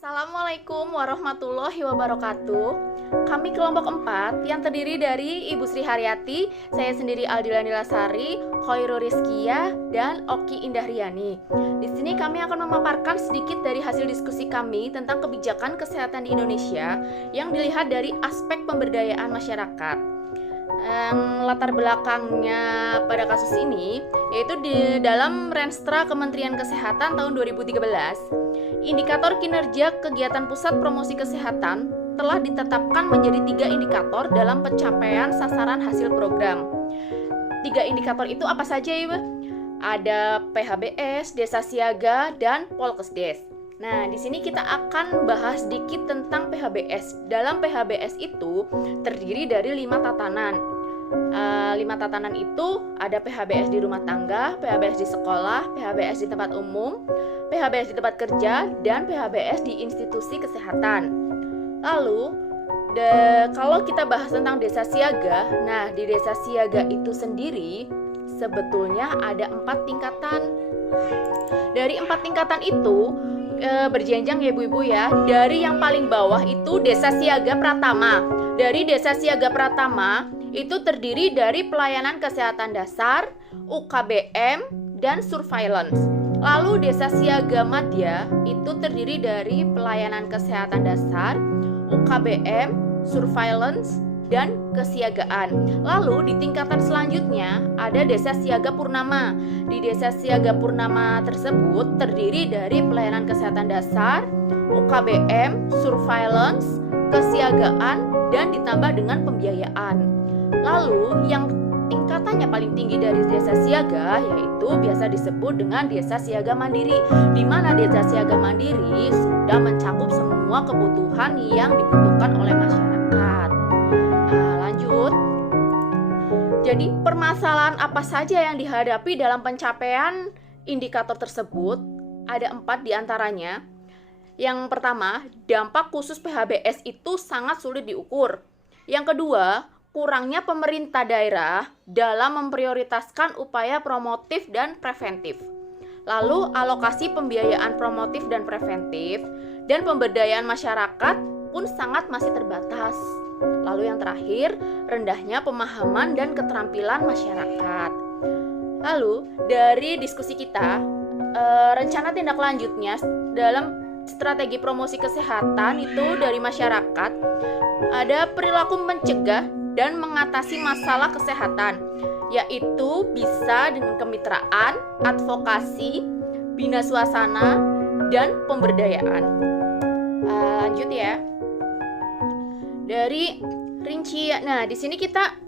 Assalamualaikum warahmatullahi wabarakatuh. Kami kelompok 4 yang terdiri dari Ibu Sri Haryati, saya sendiri Aldila Nilasari, Khoirul Rizkia, dan Oki Indahriani. Di sini kami akan memaparkan sedikit dari hasil diskusi kami tentang kebijakan kesehatan di Indonesia yang dilihat dari aspek pemberdayaan masyarakat. Latar belakangnya pada kasus ini yaitu di dalam Renstra Kementerian Kesehatan tahun 2013, indikator kinerja kegiatan pusat promosi kesehatan telah ditetapkan menjadi 3 indikator dalam pencapaian sasaran hasil program. 3 indikator itu apa saja, Ibu? Ada PHBS, Desa Siaga, dan Polkesdes. Nah, di sini kita akan bahas sedikit tentang PHBS. Dalam PHBS itu terdiri dari 5 tatanan. 5 tatanan itu ada PHBS di rumah tangga, PHBS di sekolah, PHBS di tempat umum, PHBS di tempat kerja, dan PHBS di institusi kesehatan. Lalu, kalau kita bahas tentang desa siaga, nah di desa siaga itu sendiri sebetulnya ada 4 tingkatan. Dari 4 tingkatan itu berjenjang ya ibu-ibu ya. Dari yang paling bawah itu desa siaga pratama. Dari desa siaga pratama itu terdiri dari pelayanan kesehatan dasar, UKBM, dan surveillance. Lalu desa siaga madya itu terdiri dari pelayanan kesehatan dasar, UKBM, surveillance, dan kesiagaan. Lalu di tingkatan selanjutnya ada desa siaga purnama. Di desa siaga purnama tersebut terdiri dari pelayanan kesehatan dasar, UKBM, surveillance, kesiagaan, dan ditambah dengan pembiayaan. Lalu yang tingkatannya paling tinggi dari desa siaga yaitu biasa disebut dengan desa siaga mandiri, di mana desa siaga mandiri sudah mencakup semua kebutuhan yang dibutuhkan oleh masyarakat. Lanjut. Jadi permasalahan apa saja yang dihadapi dalam pencapaian indikator tersebut? Ada 4 diantaranya. Yang pertama, dampak khusus PHBS itu sangat sulit diukur. Yang kedua, kurangnya pemerintah daerah dalam memprioritaskan upaya promotif dan preventif. Lalu alokasi pembiayaan promotif dan preventif dan pemberdayaan masyarakat pun sangat masih terbatas. Lalu yang terakhir, rendahnya pemahaman dan keterampilan masyarakat. Lalu dari diskusi kita, rencana tindak lanjutnya dalam strategi promosi kesehatan itu dari masyarakat ada perilaku mencegah dan mengatasi masalah kesehatan, yaitu bisa dengan kemitraan, advokasi, bina suasana, dan pemberdayaan. Lanjut ya. Dari rincian, nah di sini kita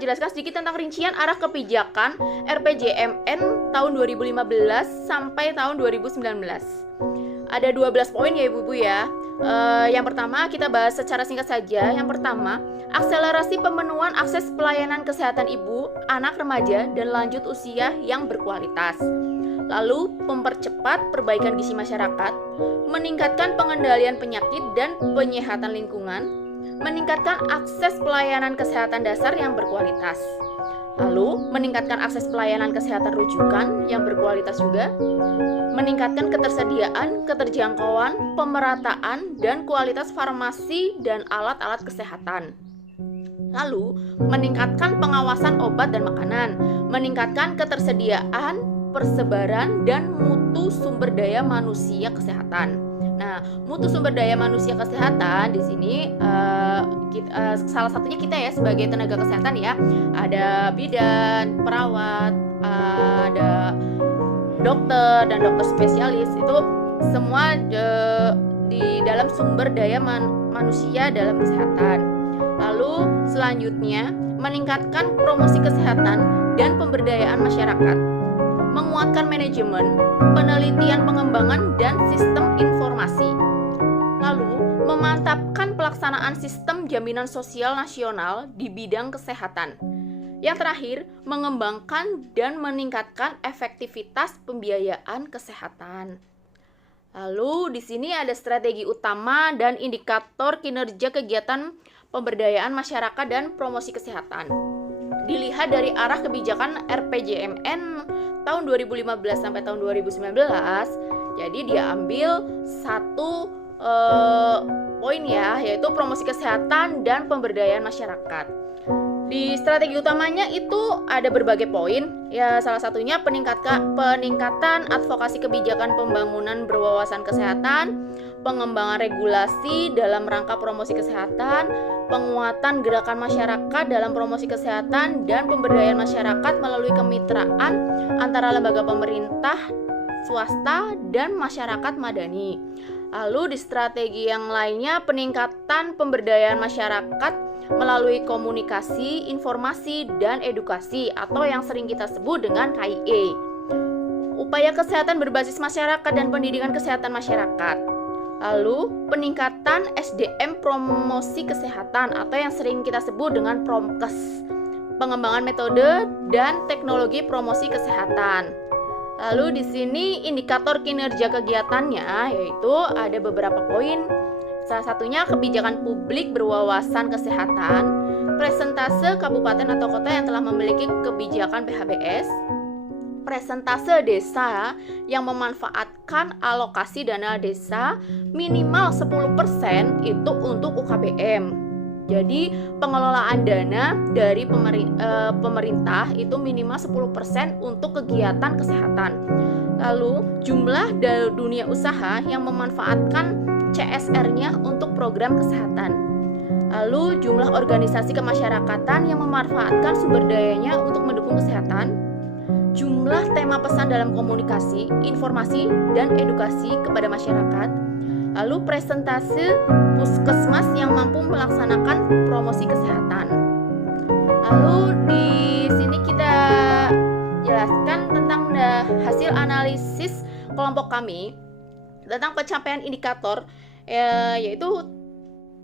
jelaskan sedikit tentang rincian arah kebijakan RPJMN tahun 2015 sampai tahun 2019. Ada 12 poin ya ibu-ibu ya. Yang pertama kita bahas secara singkat saja. Yang pertama, akselerasi pemenuhan akses pelayanan kesehatan ibu, anak, remaja, dan lanjut usia yang berkualitas. Lalu, mempercepat perbaikan gizi masyarakat, meningkatkan pengendalian penyakit dan penyehatan lingkungan, meningkatkan akses pelayanan kesehatan dasar yang berkualitas. Lalu, meningkatkan akses pelayanan kesehatan rujukan yang berkualitas juga, meningkatkan ketersediaan, keterjangkauan, pemerataan, dan kualitas farmasi dan alat-alat kesehatan. Lalu, meningkatkan pengawasan obat dan makanan, meningkatkan ketersediaan, persebaran, dan mutu sumber daya manusia kesehatan. Nah, mutu sumber daya manusia kesehatan di sini salah satunya kita ya sebagai tenaga kesehatan ya. Ada bidan, perawat, ada dokter dan dokter spesialis, itu semua di dalam sumber daya manusia dalam kesehatan. Lalu selanjutnya meningkatkan promosi kesehatan dan pemberdayaan masyarakat, menguatkan manajemen, penelitian pengembangan dan sistem informasi. Lalu memantapkan pelaksanaan sistem jaminan sosial nasional di bidang kesehatan. Yang terakhir, mengembangkan dan meningkatkan efektivitas pembiayaan kesehatan. Lalu di sini ada strategi utama dan indikator kinerja kegiatan pemberdayaan masyarakat dan promosi kesehatan. Dilihat dari arah kebijakan RPJMN tahun 2015 sampai tahun 2019, jadi dia ambil satu poin ya, yaitu promosi kesehatan dan pemberdayaan masyarakat. Di strategi utamanya itu ada berbagai poin, ya salah satunya peningkatan advokasi kebijakan pembangunan berwawasan kesehatan, pengembangan regulasi dalam rangka promosi kesehatan, penguatan gerakan masyarakat dalam promosi kesehatan, dan pemberdayaan masyarakat melalui kemitraan antara lembaga pemerintah, swasta, dan masyarakat madani. Lalu di strategi yang lainnya, peningkatan pemberdayaan masyarakat melalui komunikasi, informasi, dan edukasi atau yang sering kita sebut dengan KIE. Upaya kesehatan berbasis masyarakat dan pendidikan kesehatan masyarakat. Lalu peningkatan SDM promosi kesehatan atau yang sering kita sebut dengan Promkes. Pengembangan metode dan teknologi promosi kesehatan. Lalu di sini indikator kinerja kegiatannya, yaitu ada beberapa poin. Salah satunya kebijakan publik berwawasan kesehatan, presentase kabupaten atau kota yang telah memiliki kebijakan PHBS, presentase desa yang memanfaatkan alokasi dana desa minimal 10% itu untuk UKBM. Jadi pengelolaan dana dari pemerintah itu minimal 10% untuk kegiatan kesehatan. Lalu jumlah dari dunia usaha yang memanfaatkan CSR-nya untuk program kesehatan. Lalu jumlah organisasi kemasyarakatan yang memanfaatkan sumber dayanya untuk mendukung kesehatan. Jumlah tema pesan dalam komunikasi, informasi, dan edukasi kepada masyarakat. Lalu presentase puskesmas yang mampu melaksanakan promosi kesehatan. Lalu di sini kita jelaskan tentang hasil analisis kelompok kami tentang pencapaian indikator, yaitu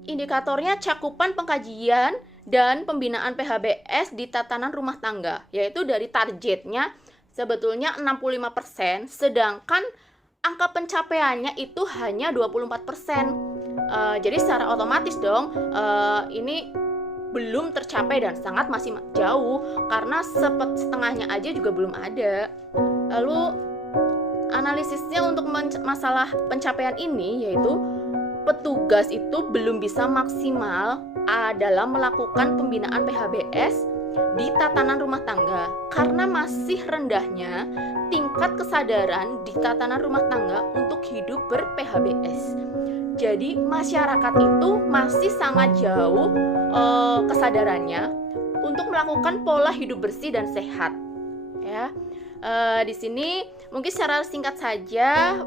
indikatornya cakupan pengkajian dan pembinaan PHBS di tatanan rumah tangga, yaitu dari targetnya sebetulnya 65%, sedangkan angka pencapaiannya itu hanya 24%. Jadi secara otomatis dong ini belum tercapai dan sangat masih jauh karena setengahnya aja juga belum ada. Lalu analisisnya untuk masalah pencapaian ini yaitu petugas itu belum bisa maksimal dalam melakukan pembinaan PHBS di tatanan rumah tangga karena masih rendahnya tingkat kesadaran di tatanan rumah tangga untuk hidup ber-PHBS. Jadi masyarakat itu masih sangat jauh kesadarannya untuk melakukan pola hidup bersih dan sehat. Ya, di sini mungkin secara singkat saja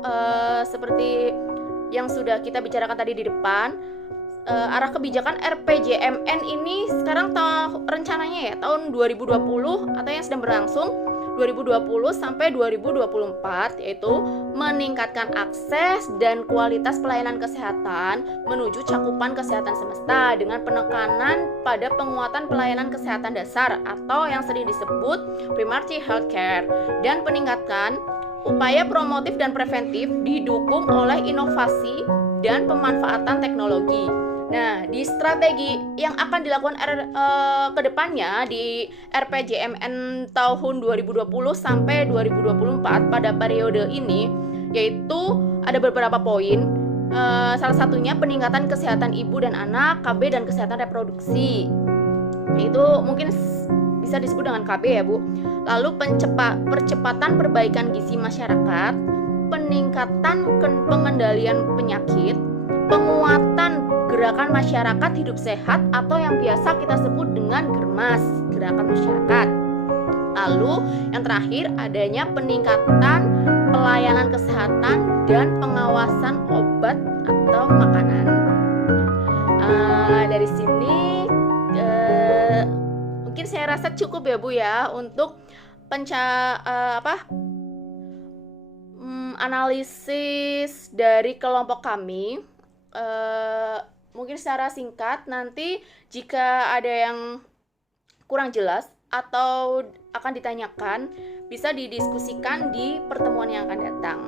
seperti yang sudah kita bicarakan tadi di depan. Arah kebijakan RPJMN ini sekarang rencananya ya tahun 2020 atau yang sedang berlangsung 2020 sampai 2024, yaitu meningkatkan akses dan kualitas pelayanan kesehatan menuju cakupan kesehatan semesta dengan penekanan pada penguatan pelayanan kesehatan dasar atau yang sering disebut primary healthcare, dan peningkatkan upaya promotif dan preventif didukung oleh inovasi dan pemanfaatan teknologi. Nah, di strategi yang akan dilakukan ke depannya di RPJMN tahun 2020 sampai 2024 pada periode ini, yaitu ada beberapa poin. Salah satunya peningkatan kesehatan ibu dan anak, KB, dan kesehatan reproduksi. Itu mungkin bisa disebut dengan KB ya, Bu. Lalu percepatan perbaikan gizi masyarakat, peningkatan pengendalian penyakit, penguatan gerakan masyarakat hidup sehat atau yang biasa kita sebut dengan GERMAS, gerakan masyarakat. Lalu yang terakhir adanya peningkatan pelayanan kesehatan dan pengawasan obat atau makanan. Dari sini mungkin saya rasa cukup ya Bu ya untuk analisis dari kelompok kami. Mungkin secara singkat, nanti jika ada yang kurang jelas atau akan ditanyakan, bisa didiskusikan di pertemuan yang akan datang.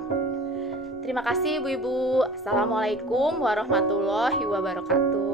Terima kasih Ibu-Ibu. Assalamualaikum warahmatullahi wabarakatuh.